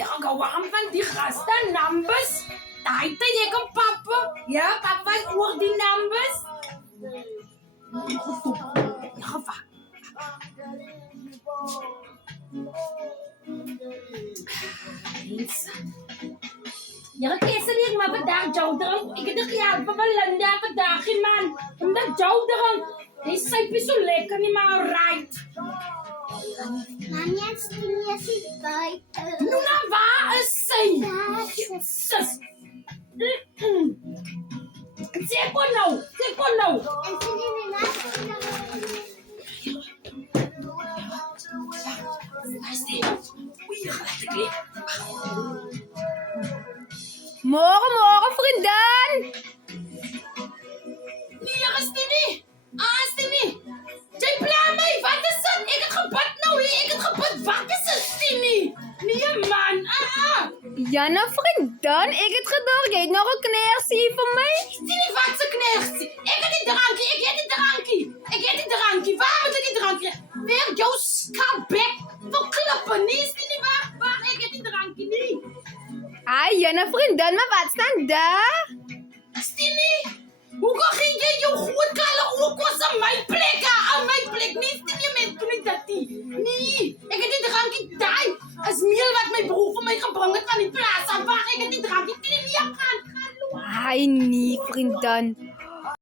Yang gawa van die gasten numbers. Taita je kan papa. Ja, papa hoor die numbers. Ja, va. Ja, kesa liya mapadag jawderang. Ikadak yan pa malanda padakin man. Kamdag jawderang. Isay piso leka ni mga right. Mami, het is niet buiten. Nuna va asay. Jesus. Zepo no. Zepo no. En toen in de nacht. Morgen, vriendin. Nee, Stini. Stini. Jy pla my. Wat is dit? Ek het gebid nou hier. Ek het gebid. Wat is dit, Stini? Nee man. Janne, vriendin, ek het gedacht, jy het nog 'n knersie vir my. Stini, wat se knersie? Ek het die drankie. Ek het die drankie. Ek het die drankie. Waar moet ek die drankie? Weer jou skabek. Vir klippe nie, Stini. Waar? Ek het die drankie nie. Ai, Janne, vriendin, maar wat staan daar? Stini, hoe kan jy jou groot kale ook was aan my plek? Aan my plek nie, Stini, met toen ek dat nie. Nee, ek het die drankie daai. Is meel wat my broer vir my gebring het van die plaas af. Waar ek het die drankie nie gaan loop. Ai, nee, vriendin.